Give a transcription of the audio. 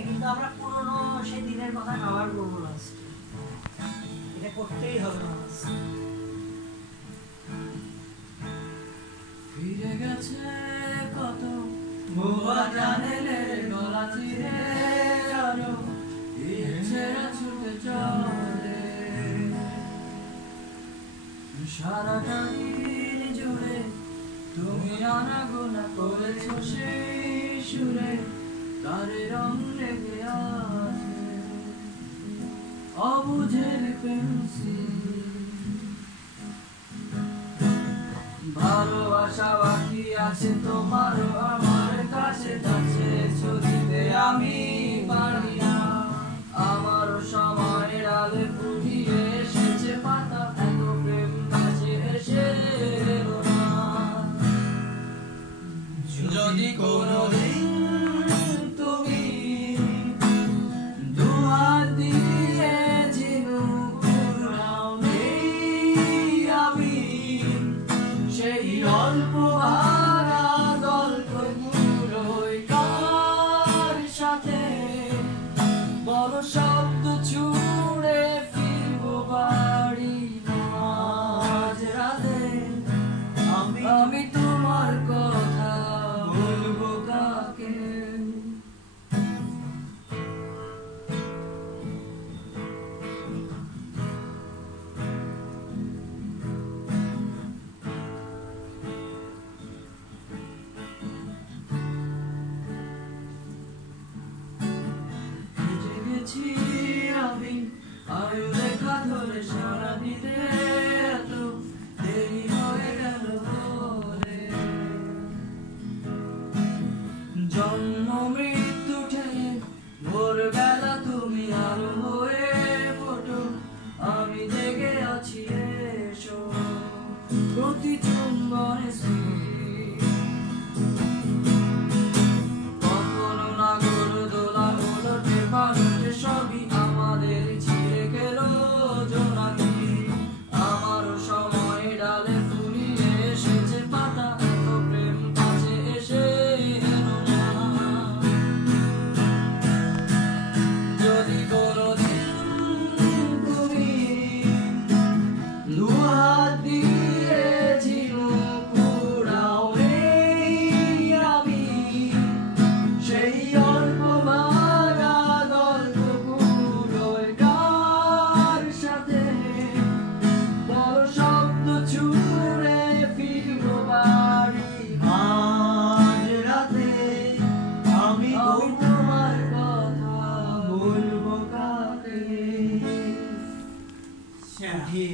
কিন্তু আমরা পুরনো সেই দিনের কথা আবার বলবো লাস্ট, এটা করতেই হবে না। ফিরে গেছে কত ভুয়া জানেলে গলা চিরে আরো ইচ্ছেরা ছুটে চলে সারাটা দিন জুড়ে তুমি আনাগোনা করেছো সেই সুরে তারে রং লেগে আছে অবুঝের পেন্সিল ভালোবাসা বাকি আছে তোমারও আমার কাছে যাচ্ছে ছুটিতে আমি পারি না আমারও সময়ের আলো ফুরিয়ে এসেছে পাতা এত প্রেম কাছে এসে এলো না যদি কোনোদিন তুমি দুহাত দিয়ে ঝিনুক কুড়াও নেই আমি সেই অল্প ভাঙা গল্পগুলোই কার সাথে বড় শব্দ ছুড়ে ফিরবো বাড়ি মাঝ রাতে আমি তোমার কথা বলবো কাকে আমি আয়ু রেখা ধরে সারা দিতে এত দেরি হয়ে গেল বলে জন্ম মৃত্যু ঠেলে ভোরবেলা তুমি আলো হয়ে ফোটো আমি জেগে আছি এসো প্রতি চুম্বনে কখনো না গরু দোলা উলটে পালটে সবই আমাদের ছিঁড়ে গেল জোনাকি আমারও সময় ডালে ফুরিয়ে এসেছে পাতা এত প্রেম কাছে এসে এলো না যদি কোনোদিন তুমি দুহাত দিয়ে ঝিনুক কুড়াও নেই আমি সেই অল্প ভাঙা গল্পগুলোর কার সাথে বড় শব্দ ছুড়ে ফিরবো বাড়ি আজ রাতে আমি তোমার কথা বলবো কাকে কাকে